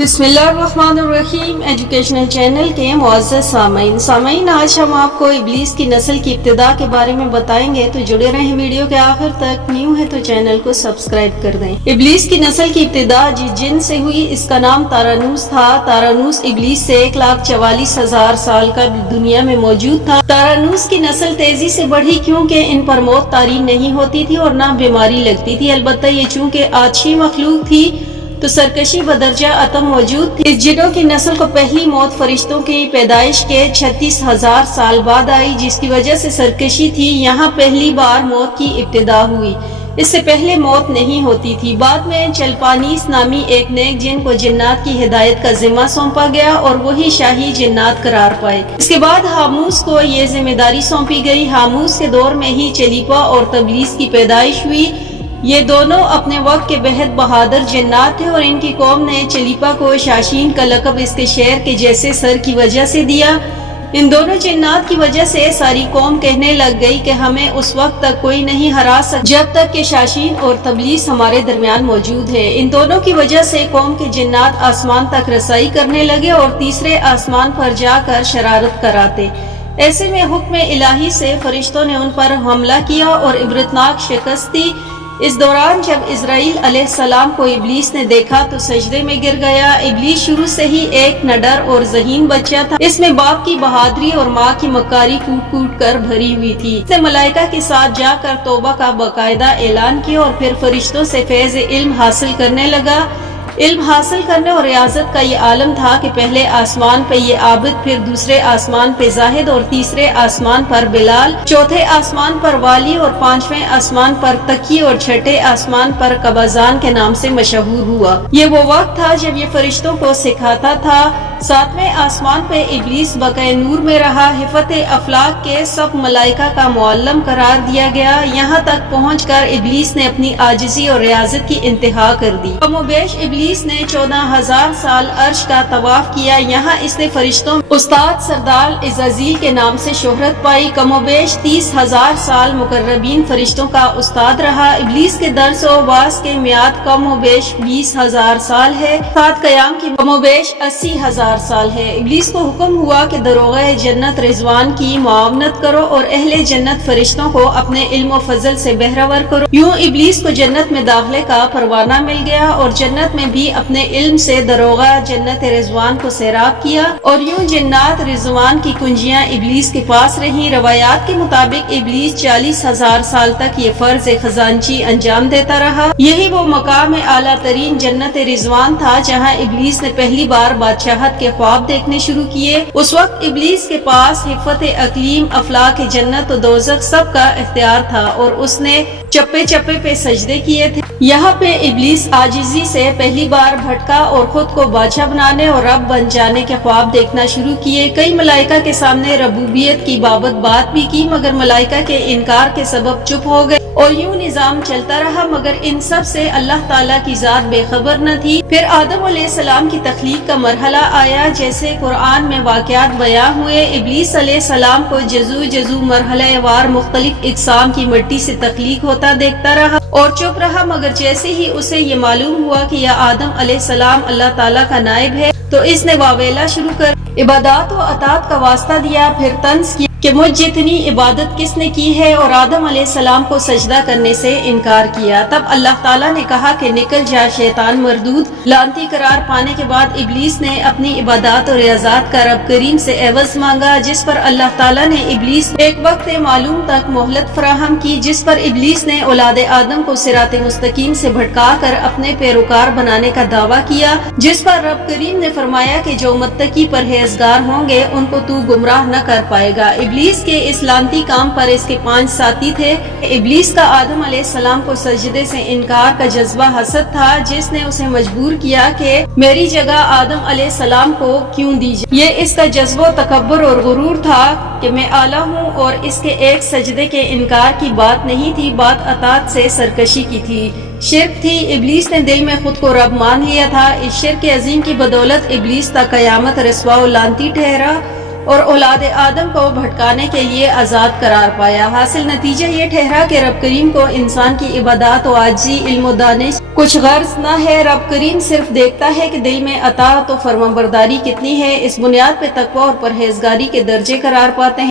बिस्मिल्लाहिर्रहमानिर्रहीम educational channel के मुअज़्ज़ज़ सामईन, आज हम आपको इब्लीस की नस्ल की इब्तिदा के बारे में बताएंगे, तो जुड़े रहें वीडियो के आखिर तक। न्यू है तो चैनल को सब्सक्राइब कर दें। इब्लीस की नस्ल की इब्तिदा जिस जिन से हुई, इसका नाम तारानूस था। तारानूस इब्लीस से 1,44,000 साल का दुनिया में मौजूद था। तारानूस की नस्ल तेजी से बढ़ी क्योंकि इन पर मौत तारी नहीं होती थी और न बीमारी लगती थी। अलबत्ता ये चूँकि आछी मखलूक थी तो सरकशी बदरजा अतम मौजूद थी। इस जिनों की नस्ल को पहली मौत फरिश्तों की पैदाइश के 36,000 साल बाद आई, जिसकी वजह से सरकशी थी। यहाँ पहली बार मौत की इब्तिदा हुई, इससे पहले मौत नहीं होती थी। बाद में चलपानीस नामी एक नेक जिन को जिन्नात की हिदायत का जिम्मा सौंपा गया और वही शाही जिन्नात करार पाए। इसके बाद हामूस को ये जिम्मेदारी सौंपी गई। हामूस के दौर में ही चलीपा और तबलीस की पैदाइश हुई। ये दोनों अपने वक्त के बेहद बहादुर जिन्नात थे और इनकी कौम ने चलीपा को शाशीन का लक़ब इसके शेर के जैसे सर की वजह से दिया। इन दोनों जिन्नात की वजह से सारी कौम कहने लग गई कि हमें उस वक्त तक कोई नहीं हरा सकता जब तक कि शाशीन और तबलीस हमारे दरमियान मौजूद है। इन दोनों की वजह से कौम के जिन्नात आसमान तक रसाई करने लगे और तीसरे आसमान पर जाकर शरारत कराते। ऐसे में हुक्म इलाही से फरिश्तों ने उन पर हमला किया और इबरतनाक शिकस्त दी। इस दौरान जब इज़राइल अलैहिस्सलाम को इब्लीस ने देखा तो सजदे में गिर गया। इब्लीस शुरू से ही एक नडर और ज़हीन बच्चा था। इसमें बाप की बहादुरी और माँ की मक्कारी कूट कूट कर भरी हुई थी। इसने मलाइका के साथ जाकर तौबा का बाकायदा ऐलान किया और फिर फरिश्तों से फैज़ इल्म हासिल करने लगा। इल्म हासिल करने और रियाजत का ये आलम था कि पहले आसमान पे ये आबिद, फिर दूसरे आसमान पे जाहिद और तीसरे आसमान पर बिलाल, चौथे आसमान पर वाली और पांचवें आसमान पर तकी और छठे आसमान पर कबाजान के नाम से मशहूर हुआ। ये वो वक्त था जब ये फरिश्तों को सिखाता था। सातवें आसमान पे इब्लीस बक़ाए नूर में रहा। हिफ़त अफलाक के सब मलाइका का मुअल्लम करार दिया गया। यहाँ तक पहुँच कर इब्लीस ने अपनी आजिज़ी और रियाजत की इंतहा कर दी। कमोबेश इब्लीस ने 14,000 साल अर्श का तवाफ किया। यहाँ इसने फरिश्तों उस्ताद सरदार इज़ाज़ील के नाम से शोहरत पाई। कमोबेश 30,000 साल मुकर्रबीन फरिश्तों का उस्ताद रहा। इब्लीस के दर्स और वास के मियाद कमोबेश 20,000 साल है। सात कयाम की कमोबेश 80,000 साल है। इब्लीस को हुक्म हुआ कि दरोगे जन्नत रिजवान की मुआवनत करो और अहले जन्नत फरिश्तों को अपने इल्म और फजल से बहरावर करो। यूं इब्लीस को जन्नत में दाखिले का परवाना मिल गया और जन्नत में भी अपने इल्म से दरोगा जन्नत रिजवान को सैराब किया और यूं जन्नत रिजवान की कुंजियां इब्लीस के पास रही। रवायात के मुताबिक इब्लीस 40,000 साल तक ये फर्ज खजानची अंजाम देता रहा। यही वो मकाम आला तरीन जन्नत रिजवान था जहाँ इब्लीस ने पहली बार बादशाहत के ख्वाब देखने शुरू किए। उस वक्त इब्लीस के पास हिफ़त अक़लीम, अफलाक जन्नत और दोज़ख सब का इख्तियार था और उसने चप्पे चप्पे पे सजदे किए थे। यहाँ पे इब्लीस आजिज़ी से पहली बार भटका और खुद को बादशाह बनाने और रब बन जाने के ख्वाब देखना शुरू किए। कई मलाइका के सामने रबूबियत की बाबत बात भी की, मगर मलाइका के इनकार के सबब चुप हो गए और यूं निजाम चलता रहा। मगर इन सब से अल्लाह ताला की जात बेखबर न थी। फिर आदम अलैहिस्सलाम की तख्लीक का मरहला आया। जैसे कुरान में वाक़यात बयां हुए, इब्लीस अलैहिस्सलाम को जज़ू जज़ू मरहले वार मुख्तलिफ इक़साम की मिट्टी से तख्लीक होता देखता रहा और चुप रहा। मगर जैसे ही उसे ये मालूम हुआ कि यह आदम अलैहिस्सलाम अल्लाह ताला का नाइब है तो इसने वावेला शुरू कर इबादत व अतात का वास्ता दिया। फिर तंज किया कि मुझ जितनी इबादत किसने की है और आदम अलैहिस्सलाम को सजदा करने से इनकार किया। तब अल्लाह ताला ने कहा कि निकल जा शैतान मरदूद। लानती करार पाने के बाद इब्लीस ने अपनी इबादत और रियाज़त का रब करीम से एवज मांगा, जिस पर अल्लाह ताला ने इब्लीस एक वक्त मालूम तक मोहलत फराहम की, जिस पर इब्लीस ने औलाद आदम को सिराते मुस्तकीम से भटका कर अपने पैरोकार बनाने का दावा किया, जिस पर रब करीम ने फरमाया कि जो मुत्तकी परहेजगार होंगे उनको तू गुमराह न कर पाएगा। इब्लीस के इस लानती काम पर इसके 5 साथी थे। इब्लीस का आदम अलैहिस्सलाम को सजदे से इनकार का जज्बा हसद था, जिसने उसे मजबूर किया कि मेरी जगह आदम अलैहिस्सलाम को क्यों दी जाए। ये इसका जज्बो तकब्बुर और गुरूर था कि मैं आला हूँ और इसके एक सजदे के इनकार की बात नहीं थी, बात अतात से सरकशी की थी, शिर्क थी। इब्लीस ने दिल में खुद को रब मान लिया था। इस शिर्क के अजीम की बदौलत इब्लीस तक कयामत रस्वा और लानती ठहरा और औलाद आदम को भटकाने के लिए आज़ाद करार पाया। हासिल नतीजा ये ठहरा कि रब करीम को इंसान की इबादत और आजिज़ी, इल्म और दानिश कुछ गर्ज न है, रब करीम सिर्फ देखता है कि दिल में अताअत और फरमाबरदारी कितनी है। इस बुनियाद पे तकवा और परहेजगारी के दर्जे करार पाते हैं।